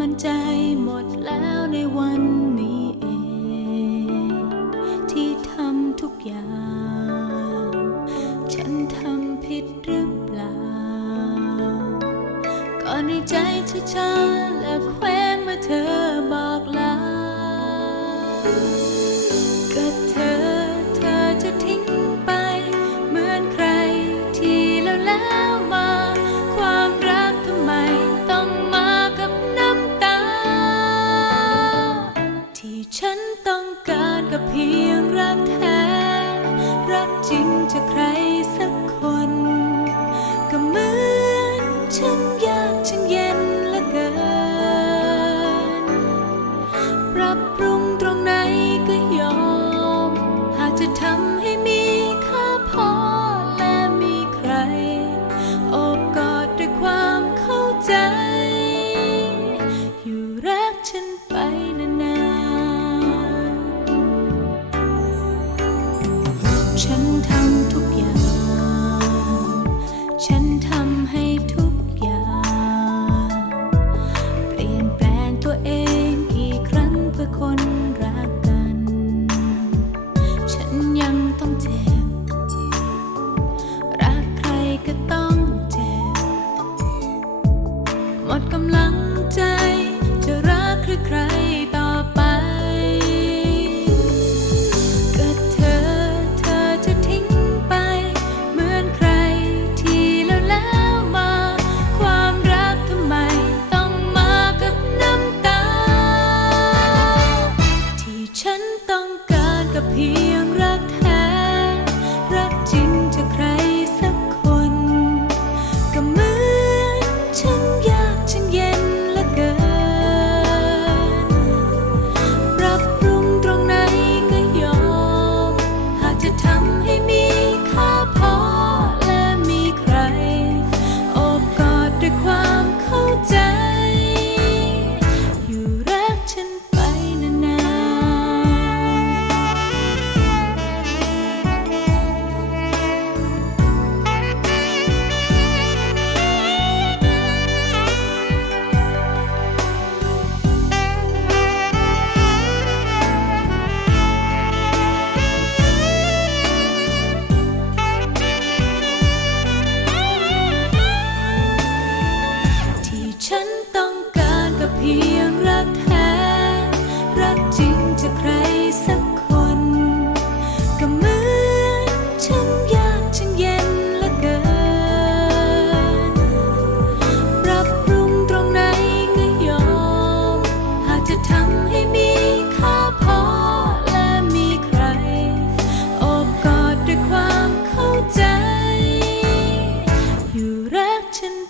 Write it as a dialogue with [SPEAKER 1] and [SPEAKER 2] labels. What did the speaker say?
[SPEAKER 1] มั่นใจหมดแล้วในวันนี้เอง ที่ทำทุกอย่าง ฉันทำผิดหรือเปล่า ก่อนในใจช้าๆและแคว้นเมื่อเธอบอกลา like a peel. ฉันทำทุกอย่าง ฉันทำให้ทุกอย่าง เปลี่ยนแปลงตัวเองกี่ครั้งเพื่อคนรักกัน ฉันยังต้องเจ็บ รักใครก็ต้องเจ็บ หมดกำลังใจจะรักหรือใคร Latin